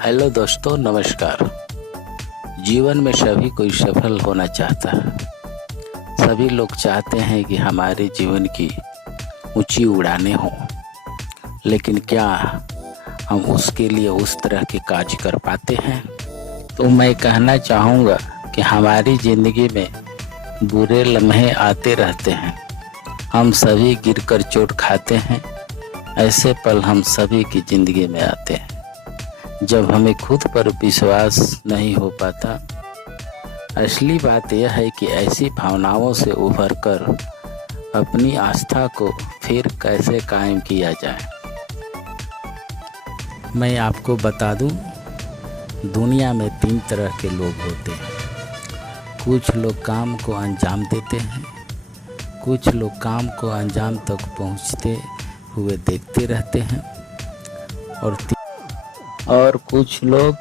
Hello दोस्तों, नमस्कार। जीवन में सभी कोई सफल होना चाहता है। सभी लोग चाहते हैं कि हमारे जीवन की ऊंची उड़ानें हों, लेकिन क्या हम उसके लिए उस तरह के कार्य कर पाते हैं? तो मैं कहना चाहूँगा कि हमारी ज़िंदगी में बुरे लम्हे आते रहते हैं। हम सभी गिरकर चोट खाते हैं। ऐसे पल हम सभी की ज़िंदगी में आते हैं जब हमें खुद पर विश्वास नहीं हो पाता। असली बात यह है कि ऐसी भावनाओं से उभरकर अपनी आस्था को फिर कैसे कायम किया जाए। मैं आपको बता दूं, दुनिया में 3 तरह के लोग होते हैं। कुछ लोग काम को अंजाम देते हैं, कुछ लोग काम को अंजाम तक पहुंचते हुए देखते रहते हैं, और कुछ लोग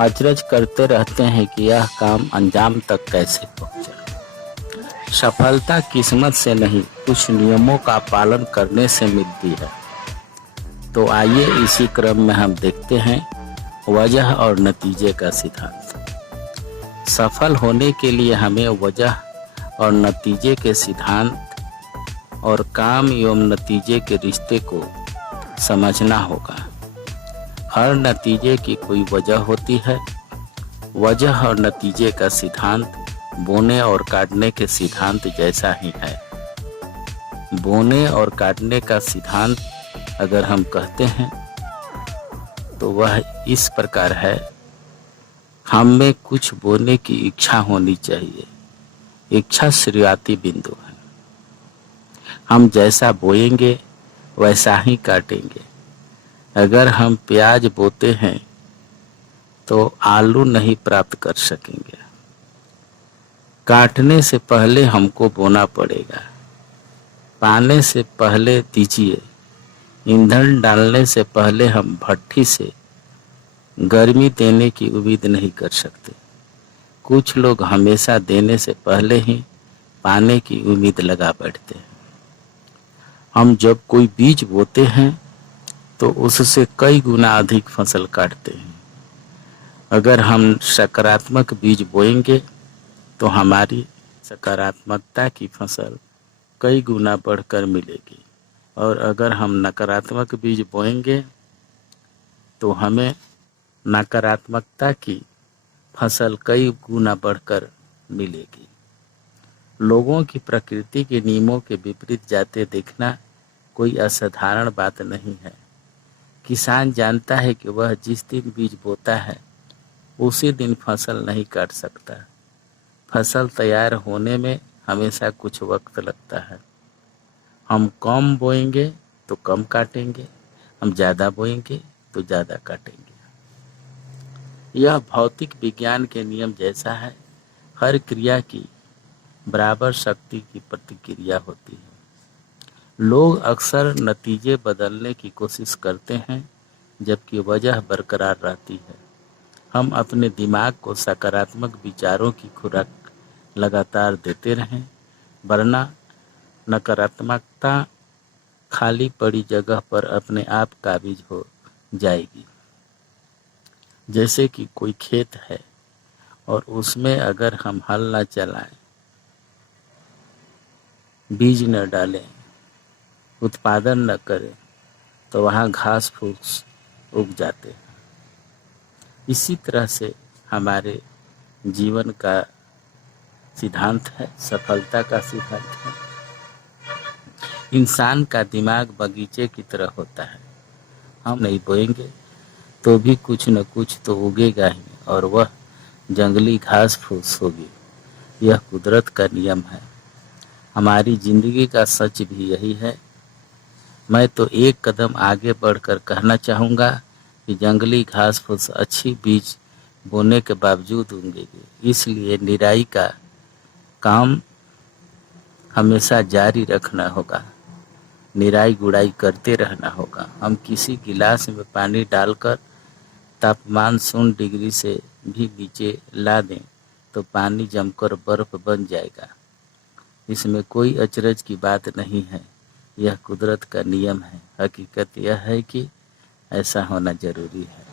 अचरज करते रहते हैं कि यह काम अंजाम तक कैसे पहुंचा। सफलता किस्मत से नहीं, कुछ नियमों का पालन करने से मिलती है। तो आइए इसी क्रम में हम देखते हैं वजह और नतीजे का सिद्धांत। सफल होने के लिए हमें वजह और नतीजे के सिद्धांत और काम एवं नतीजे के रिश्ते को समझना होगा। हर नतीजे की कोई वजह होती है। वजह और नतीजे का सिद्धांत बोने और काटने के सिद्धांत जैसा ही है। बोने और काटने का सिद्धांत अगर हम कहते हैं तो वह इस प्रकार है। हम में कुछ बोने की इच्छा होनी चाहिए। इच्छा शुरुआती बिंदु है। हम जैसा बोएंगे वैसा ही काटेंगे। अगर हम प्याज बोते हैं तो आलू नहीं प्राप्त कर सकेंगे। काटने से पहले हमको बोना पड़ेगा। पाने से पहले दीजिए। ईंधन डालने से पहले हम भट्ठी से गर्मी देने की उम्मीद नहीं कर सकते। कुछ लोग हमेशा देने से पहले ही पाने की उम्मीद लगा बैठते हैं। हम जब कोई बीज बोते हैं तो उससे कई गुना अधिक फसल काटते हैं। अगर हम सकारात्मक बीज बोएंगे तो हमारी सकारात्मकता की फसल कई गुना बढ़कर मिलेगी, और अगर हम नकारात्मक बीज बोएंगे तो हमें नकारात्मकता की फसल कई गुना बढ़कर मिलेगी। लोगों की प्रकृति के नियमों के विपरीत जाते देखना कोई असाधारण बात नहीं है। किसान जानता है कि वह जिस दिन बीज बोता है उसी दिन फसल नहीं काट सकता। फसल तैयार होने में हमेशा कुछ वक्त लगता है। हम कम बोएंगे तो कम काटेंगे, हम ज़्यादा बोएंगे तो ज़्यादा काटेंगे। यह भौतिक विज्ञान के नियम जैसा है। हर क्रिया की बराबर शक्ति की प्रतिक्रिया होती है। लोग अक्सर नतीजे बदलने की कोशिश करते हैं जबकि वजह बरकरार रहती है। हम अपने दिमाग को सकारात्मक विचारों की खुराक लगातार देते रहें, वरना नकारात्मकता खाली पड़ी जगह पर अपने आप काबिज हो जाएगी। जैसे कि कोई खेत है और उसमें अगर हम हल न चलाएं, बीज न डालें, उत्पादन न करें तो वहाँ घास फूस उग जाते हैं। इसी तरह से हमारे जीवन का सिद्धांत है, सफलता का सिद्धांत है। इंसान का दिमाग बगीचे की तरह होता है। हम नहीं बोएंगे तो भी कुछ न कुछ तो उगेगा ही, और वह जंगली घास फूस होगी। यह कुदरत का नियम है। हमारी जिंदगी का सच भी यही है। मैं तो एक कदम आगे बढ़कर कहना चाहूँगा कि जंगली घास फूस अच्छी बीज बोने के बावजूद उगेगी। इसलिए निराई का काम हमेशा जारी रखना होगा। निराई गुड़ाई करते रहना होगा। हम किसी गिलास में पानी डालकर तापमान 0 डिग्री से भी नीचे ला दें तो पानी जमकर बर्फ बन जाएगा। इसमें कोई अचरज की बात नहीं है। यह कुदरत का नियम है। हकीकत यह है कि ऐसा होना जरूरी है।